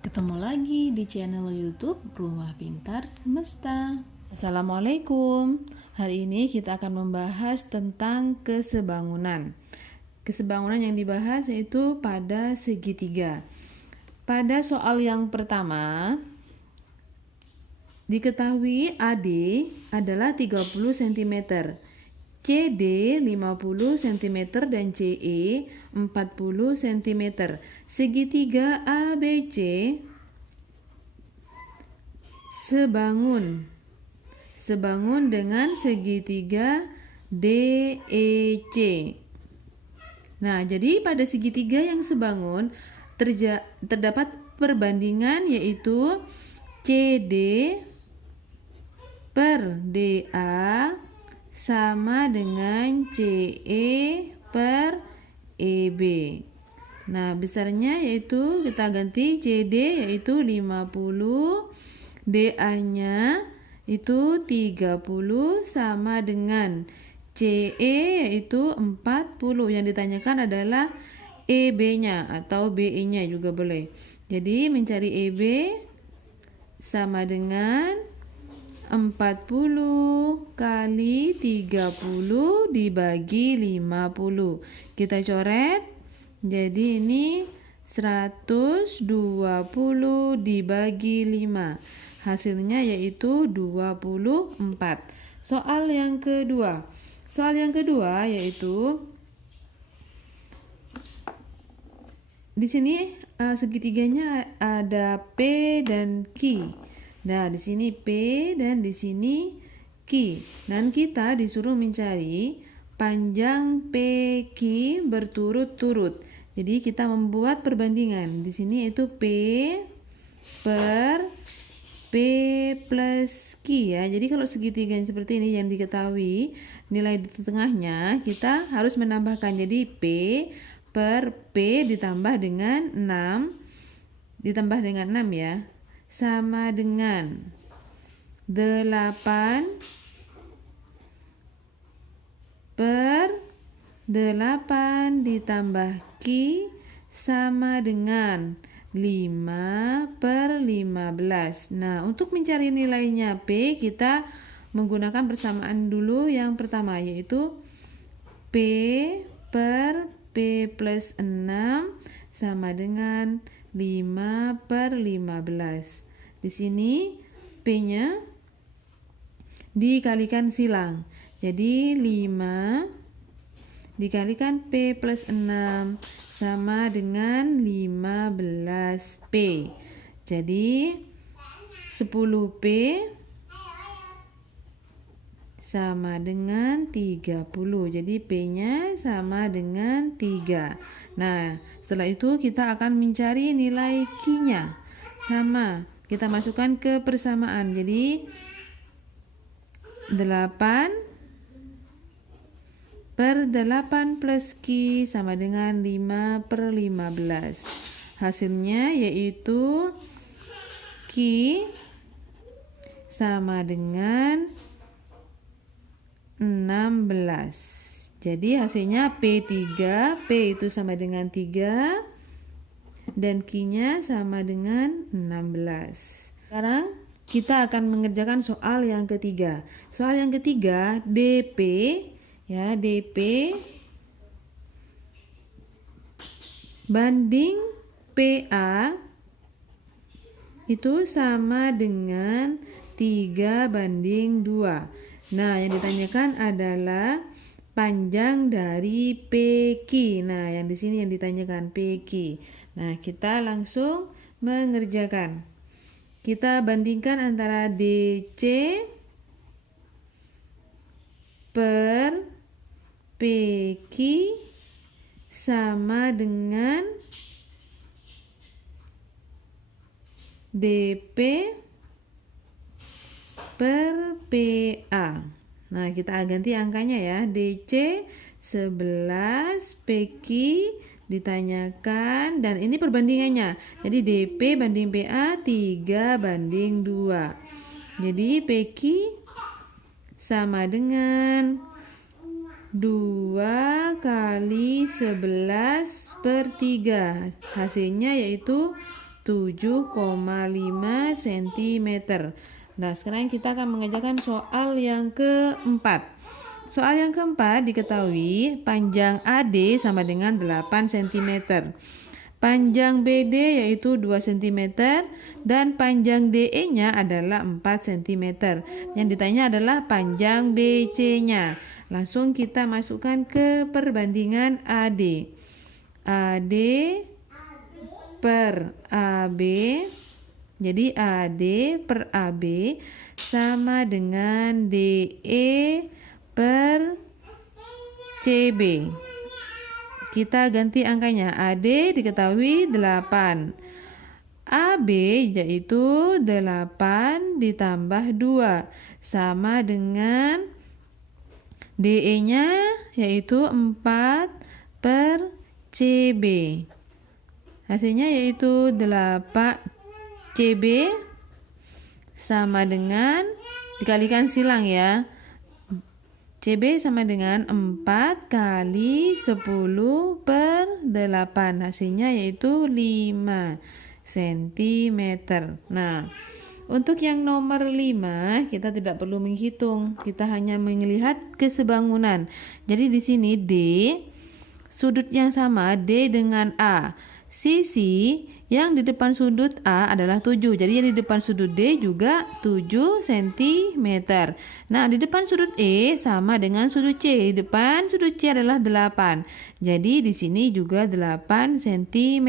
Ketemu lagi di channel YouTube Rumah Pintar Semesta. Assalamualaikum. Hari ini kita akan membahas tentang kesebangunan. Kesebangunan yang dibahas yaitu pada segitiga. Pada soal yang pertama, diketahui AD adalah 30 cm, CD 50 cm dan CE 40 cm. Segitiga ABC sebangun dengan segitiga DEC. Nah, jadi pada segitiga yang sebangun terdapat perbandingan yaitu CD per DA sama dengan CE per EB. Nah, besarnya yaitu kita ganti CD yaitu 50, DA-nya itu 30 sama dengan CE yaitu 40. Yang ditanyakan adalah EB-nya atau BE-nya juga boleh. Jadi mencari EB sama dengan 40 kali 30 dibagi 50. Kita coret. Jadi ini 120 dibagi 5. Hasilnya yaitu 24. Soal yang kedua. Soal yang kedua yaitu di sini segitiganya ada P dan Q. Nah, di sini P dan di sini Q. Dan kita disuruh mencari panjang PQ berturut-turut. Jadi kita membuat perbandingan. Di sini itu P per P plus Q ya. Jadi kalau segitiga seperti ini yang diketahui nilai di tengahnya kita harus menambahkan. Jadi P per P ditambah dengan 6 ya. Sama dengan 8 per 8 ditambah Q sama dengan 5 per 15. Nah, untuk mencari nilainya P, kita menggunakan persamaan dulu yang pertama, yaitu P per P plus 6 sama dengan 5 per 15. Di sini P-nya dikalikan silang. Jadi 5 dikalikan P plus 6 sama dengan 15P. Jadi 10P sama dengan 30. Jadi P-nya sama dengan 3. Nah, setelah itu kita akan mencari nilai Q-nya. Sama, kita masukkan ke persamaan. Jadi 8 per 8 plus Q sama dengan 5 per 15. Hasilnya yaitu Q sama dengan 16. Jadi hasilnya P3, P itu sama dengan 3 dan Q-nya sama dengan 16. Sekarang kita akan mengerjakan soal yang ketiga. Soal yang ketiga DP ya, DP banding PA itu sama dengan 3 banding 2. Nah, yang ditanyakan adalah panjang dari PQ. Nah, yang di sini yang ditanyakan PQ. Nah, kita langsung mengerjakan. Kita bandingkan antara DC per PQ sama dengan DP per PA. Nah, kita ganti angkanya ya. DC 11, PQ ditanyakan, dan ini perbandingannya. Jadi DP banding PA 3 banding 2. Jadi PQ sama dengan 2 kali 11 per 3. Hasilnya yaitu 7,5 cm. Nah, sekarang kita akan mengerjakan soal yang keempat. Soal yang keempat diketahui panjang AD sama dengan 8 cm. Panjang BD yaitu 2 cm dan panjang DE-nya adalah 4 cm. Yang ditanya adalah panjang BC-nya. Langsung kita masukkan ke perbandingan AD. AD per AB. Jadi AD per AB sama dengan DE per CB. Kita ganti angkanya. AD diketahui 8. AB yaitu 8 ditambah 2 sama dengan DE-nya yaitu 4 per CB. Hasilnya yaitu 8 CB sama dengan, dikalikan silang ya, CB sama dengan 4 kali 10 per 8. Hasilnya yaitu 5 cm. Nah, untuk yang nomor 5 kita tidak perlu menghitung. Kita hanya melihat kesebangunan. Jadi di sini D, sudut yang sama D dengan A. Sisi yang di depan sudut A adalah 7. Jadi yang di depan sudut D juga 7 cm. Nah, di depan sudut E sama dengan sudut C. Di depan sudut C adalah 8. Jadi di sini juga 8 cm.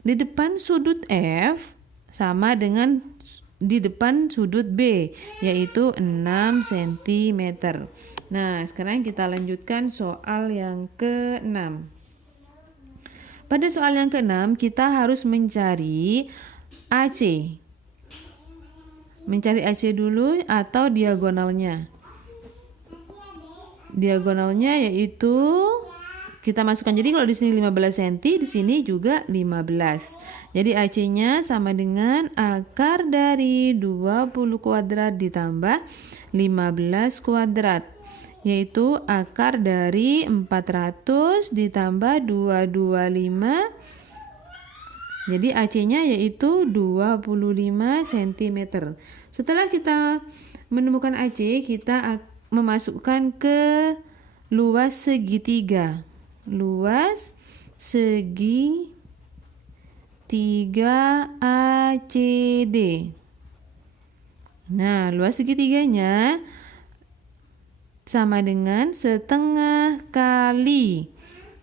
Di depan sudut F sama dengan di depan sudut B, yaitu 6 cm. Nah, sekarang kita lanjutkan soal yang ke-6. Pada soal yang ke-6, kita harus mencari AC. Mencari AC dulu atau diagonalnya. Diagonalnya yaitu kita masukkan. Jadi kalau di sini 15 cm, di sini juga 15. Jadi AC-nya sama dengan akar dari 20 kuadrat ditambah 15 kuadrat. Yaitu akar dari 400 ditambah 225. Jadi AC-nya yaitu 25 cm. Setelah kita menemukan AC, kita memasukkan ke luas segitiga. Luas segitiga ACD. Nah, luas segitiganya sama dengan setengah kali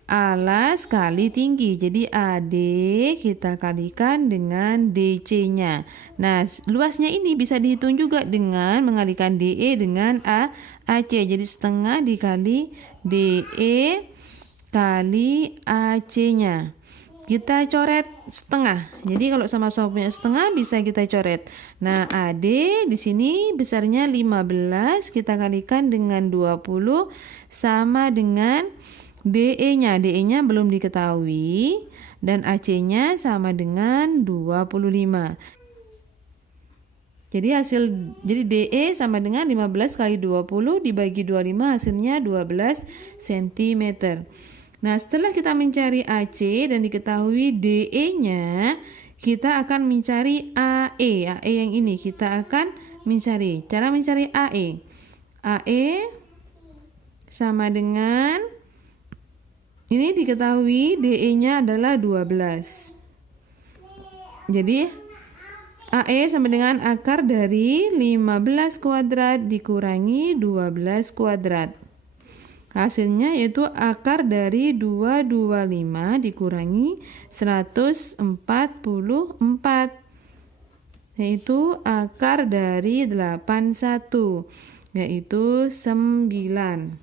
alas kali tinggi. Jadi AD kita kalikan dengan DC-nya. Nah, luasnya ini bisa dihitung juga dengan mengalikan DE dengan AC. Jadi setengah dikali DE kali AC-nya. Kita coret setengah. Jadi kalau sama-sama punya setengah bisa kita coret. Nah, AD di sini besarnya 15, kita kalikan dengan 20 sama dengan DE-nya. DE-nya belum diketahui dan AC-nya sama dengan 25. Jadi DE sama dengan 15 kali 20 dibagi 25, hasilnya 12 cm. Nah, setelah kita mencari AC dan diketahui DE-nya, kita akan mencari AE. AE yang ini kita akan mencari. Cara mencari AE. AE sama dengan, ini diketahui DE-nya adalah 12. Jadi AE sama dengan akar dari 15 kuadrat dikurangi 12 kuadrat. Hasilnya yaitu akar dari 225 dikurangi 144, yaitu akar dari 81, yaitu 9.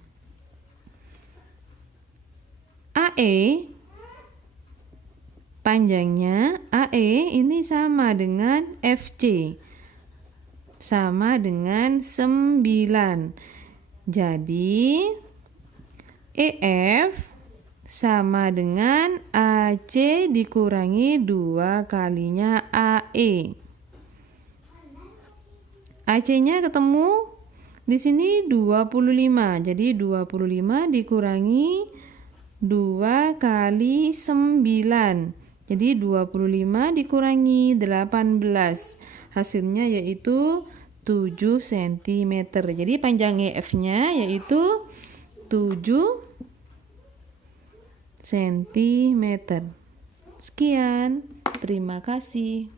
AE panjangnya, AE ini sama dengan FC, sama dengan 9. Jadi EF sama dengan AC dikurangi 2 kalinya AE. AC-nya ketemu di sini 25. Jadi 25 dikurangi 2 kali 9. Jadi 25 dikurangi 18. Hasilnya yaitu 7 cm. Jadi panjang EF-nya yaitu 7 cm. Sekian, terima kasih.